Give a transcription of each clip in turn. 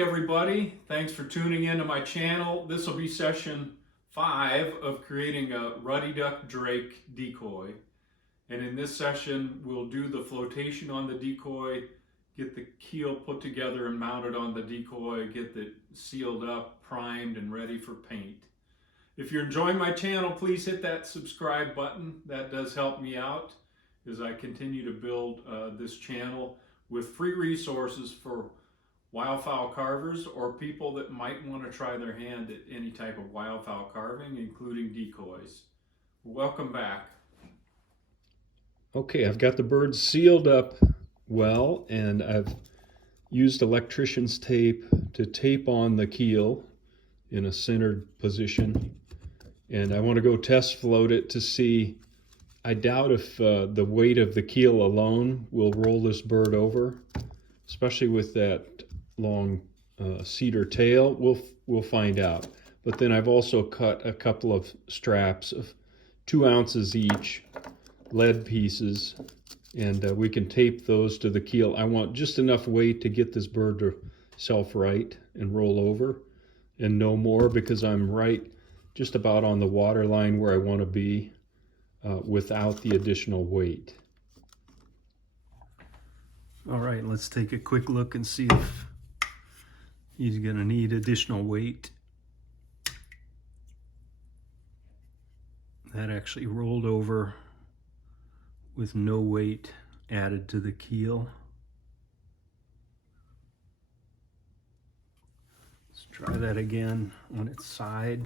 everybody. Thanks for tuning into my channel. This will be session 5 of creating a Ruddy Duck Drake decoy. And in this session, we'll do the flotation on the decoy, get the keel put together and mounted on the decoy, get it sealed up, primed, and ready for paint. If you're enjoying my channel, please hit that subscribe button. That does help me out as I continue to build this channel with free resources for wildfowl carvers or people that might want to try their hand at any type of wildfowl carving, including decoys. Welcome back. Okay, I've got the bird sealed up well, and I've used electrician's tape to tape on the keel in a centered position. And I want to go test float it to see. I doubt if the weight of the keel alone will roll this bird over, especially with that long cedar tail. We'll find out. But then I've also cut a couple of straps of 2 ounces each, lead pieces, and we can tape those to the keel. I want just enough weight to get this bird to self-right and roll over, and no more, because I'm right just about on the water line where I want to be without the additional weight. All right, let's take a quick look and see if he's going to need additional weight. That actually rolled over with no weight added to the keel. Let's try that again on its side.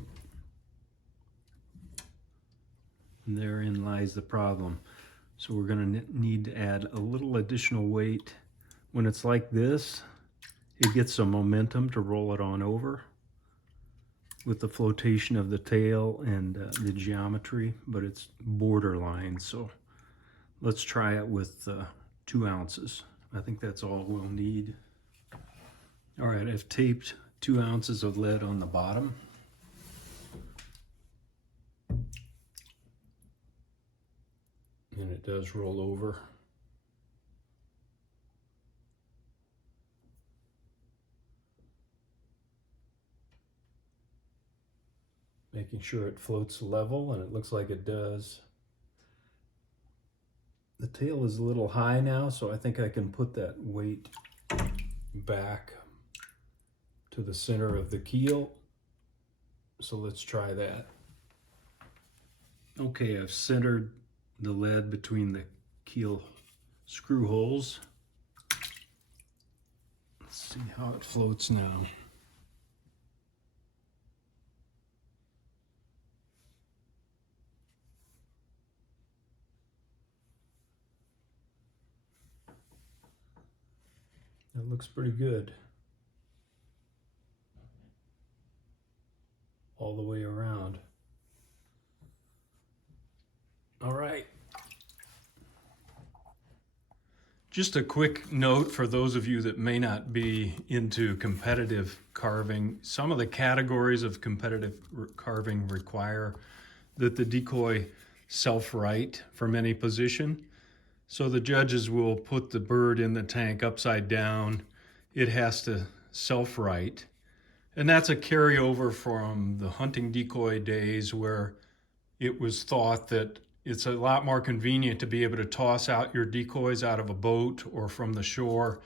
And therein lies the problem. So we're going to need to add a little additional weight. When it's like this, it gets some momentum to roll it on over with the flotation of the tail and the geometry, but it's borderline. So let's try it with 2 ounces. I think that's all we'll need. All right, I've taped 2 ounces of lead on the bottom. And it does roll over. Making sure it floats level, and it looks like it does. The tail is a little high now, so I think I can put that weight back to the center of the keel. So let's try that. Okay, I've centered the lead between the keel screw holes. Let's see how it floats now. That looks pretty good. All the way around. All right. Just a quick note for those of you that may not be into competitive carving. Some of the categories of competitive carving require that the decoy self-right from any position. So the judges will put the bird in the tank upside down. It has to self-right. And that's a carryover from the hunting decoy days, where it was thought that it's a lot more convenient to be able to toss out your decoys out of a boat or from the shore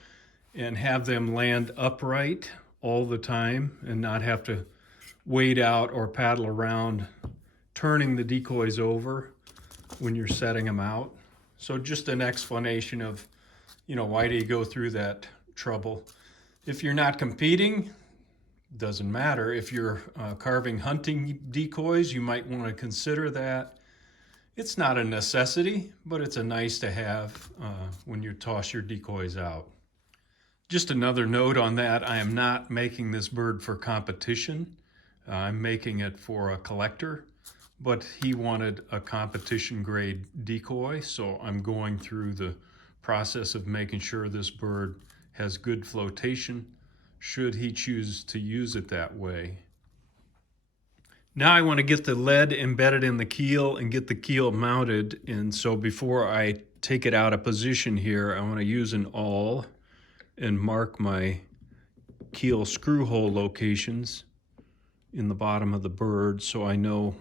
and have them land upright all the time and not have to wade out or paddle around turning the decoys over when you're setting them out. So just an explanation of, why do you go through that trouble? If you're not competing, doesn't matter. If you're carving hunting decoys, you might want to consider that. It's not a necessity, but it's a nice to have when you toss your decoys out. Just another note on that, I am not making this bird for competition. I'm making it for a collector, but he wanted a competition grade decoy, so I'm going through the process of making sure this bird has good flotation, should he choose to use it that way. Now I want to get the lead embedded in the keel and get the keel mounted, and so before I take it out of position here, I want to use an awl and mark my keel screw hole locations in the bottom of the bird, so I know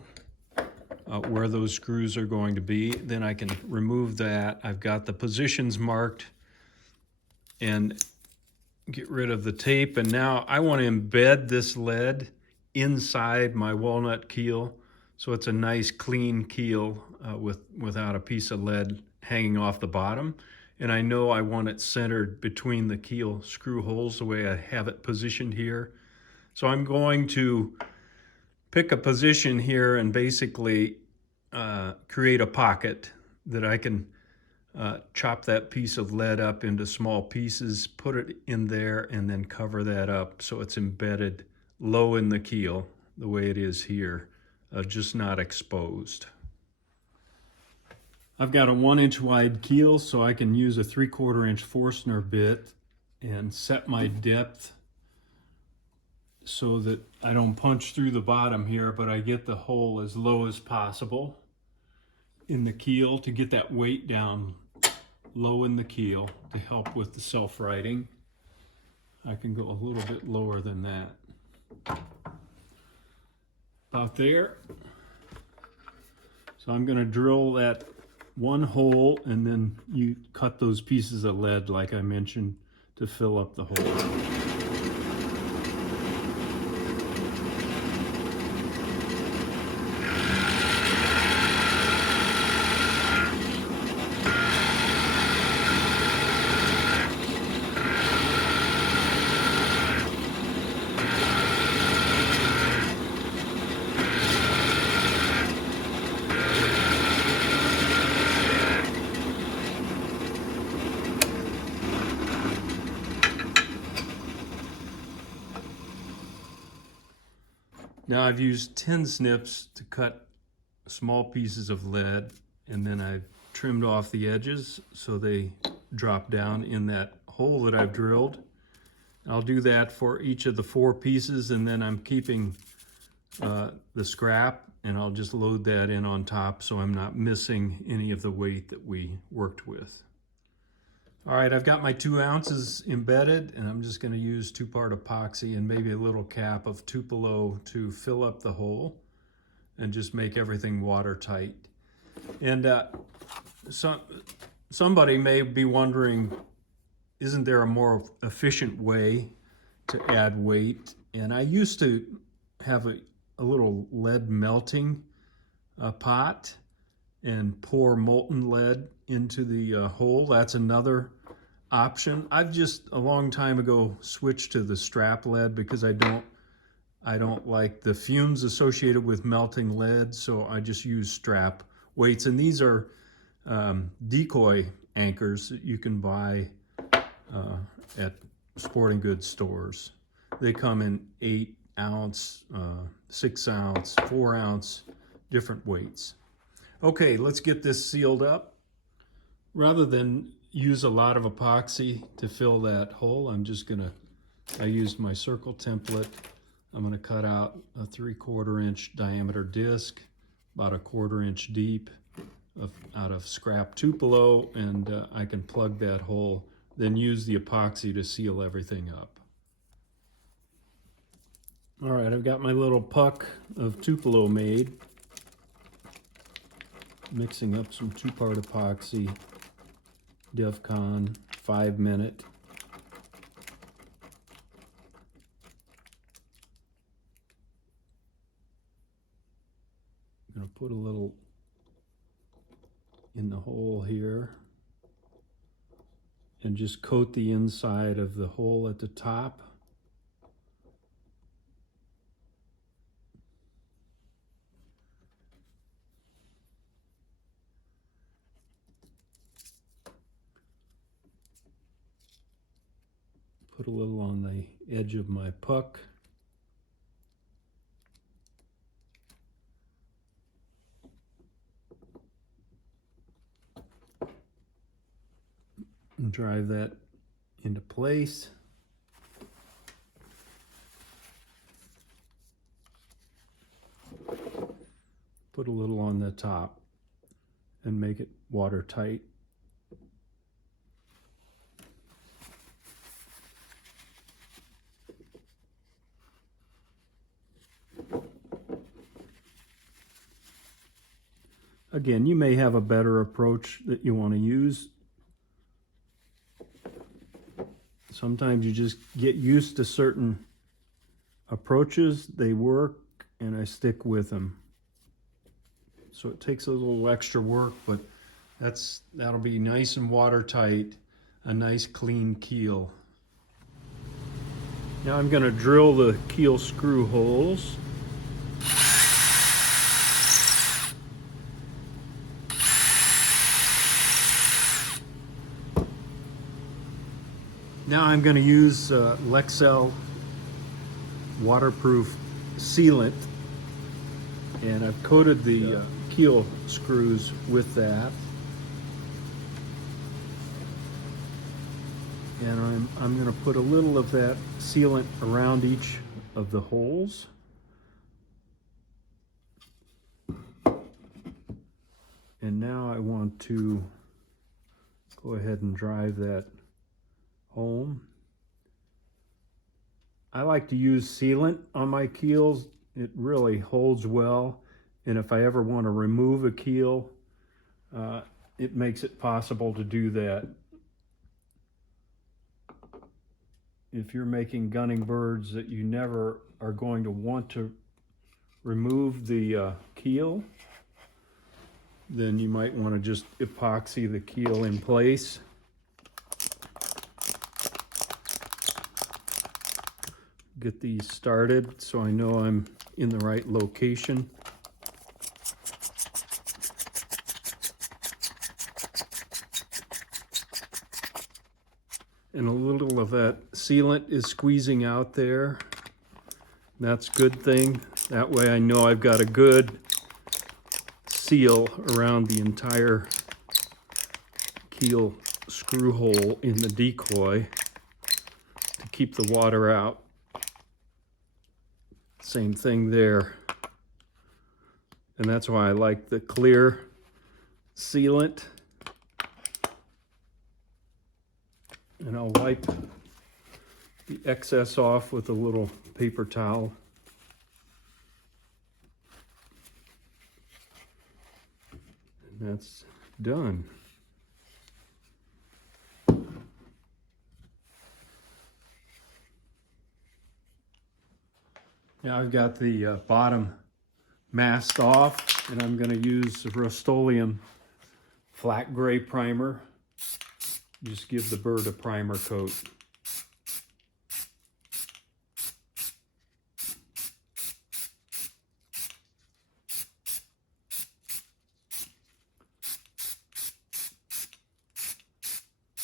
where those screws are going to be. Then I can remove that. I've got the positions marked and get rid of the tape. And now I want to embed this lead inside my walnut keel, so it's a nice clean keel without a piece of lead hanging off the bottom. And I know I want it centered between the keel screw holes the way I have it positioned here. So I'm going to pick a position here and basically create a pocket that I can chop that piece of lead up into small pieces, put it in there, and then cover that up so it's embedded low in the keel the way it is here, just not exposed. I've got a 1-inch wide keel, so I can use a 3/4 inch Forstner bit and set my depth so that I don't punch through the bottom here, but I get the hole as low as possible in the keel to get that weight down low in the keel to help with the self-righting. I can go a little bit lower than that. About there. So I'm going to drill that one hole, and then you cut those pieces of lead like I mentioned to fill up the hole. Now I've used tin snips to cut small pieces of lead, and then I've trimmed off the edges so they drop down in that hole that I've drilled. I'll do that for each of the 4 pieces, and then I'm keeping the scrap, and I'll just load that in on top so I'm not missing any of the weight that we worked with. All right, I've got my 2 ounces embedded, and I'm just going to use 2-part epoxy and maybe a little cap of Tupelo to fill up the hole and just make everything watertight. And somebody may be wondering, isn't there a more efficient way to add weight? And I used to have a little lead melting pot and pour molten lead into the hole. That's another option. I've just a long time ago switched to the strap lead because I don't like the fumes associated with melting lead, so I just use strap weights. And these are Decoy anchors that you can buy at sporting goods stores. They come in 8-ounce, 6-ounce, 4-ounce, different weights. Okay, let's get this sealed up. Rather than use a lot of epoxy to fill that hole, I used my circle template. I'm gonna cut out a 3/4 inch diameter disc, about a 1/4 inch deep, out of scrap Tupelo, and I can plug that hole, then use the epoxy to seal everything up. All right, I've got my little puck of Tupelo made. Mixing up some 2-part epoxy, DevCon 5-minute. I'm going to put a little in the hole here and just coat the inside of the hole at the top. Put a little on the edge of my puck. And drive that into place. Put a little on the top and make it watertight. Again, you may have a better approach that you want to use. Sometimes you just get used to certain approaches, they work, and I stick with them. So it takes a little extra work, but that'll be nice and watertight, a nice clean keel. Now I'm going to drill the keel screw holes. Now I'm going to use Lexel waterproof sealant, and I've coated the keel screws with that. And I'm going to put a little of that sealant around each of the holes. And now I want to go ahead and drive that home. I like to use sealant on my keels. It really holds well, and if I ever want to remove a keel, it makes it possible to do that. If you're making gunning birds that you never are going to want to remove the keel, then you might want to just epoxy the keel in place. Get these started so I know I'm in the right location. And a little of that sealant is squeezing out there. That's a good thing. That way I know I've got a good seal around the entire keel screw hole in the decoy to keep the water out. Same thing there. And that's why I like the clear sealant. And I'll wipe the excess off with a little paper towel. And that's done. Now I've got the bottom masked off, and I'm going to use the Rust-Oleum flat gray primer. Just give the bird a primer coat.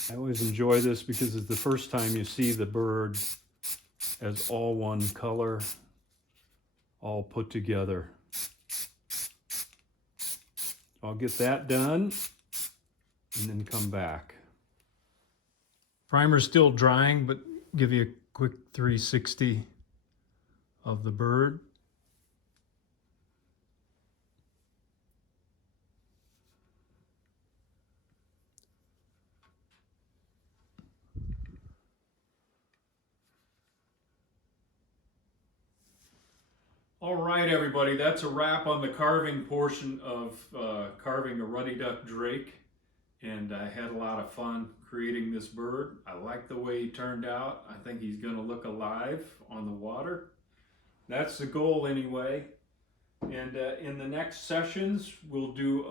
I always enjoy this because it's the first time you see the bird as all one color, all put together. I'll get that done and then come back. Primer's still drying, but give you a quick 360 of the bird. All right, everybody, that's a wrap on the carving portion of carving a Ruddy Duck Drake. And I had a lot of fun creating this bird. I like the way he turned out. I think he's going to look alive on the water. That's the goal anyway. And in the next sessions, we'll do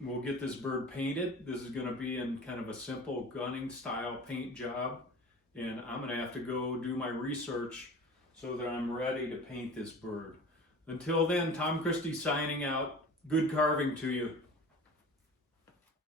we'll get this bird painted. This is going to be in kind of a simple gunning style paint job. And I'm going to have to go do my research so that I'm ready to paint this bird. Until then, Tom Christie signing out. Good carving to you.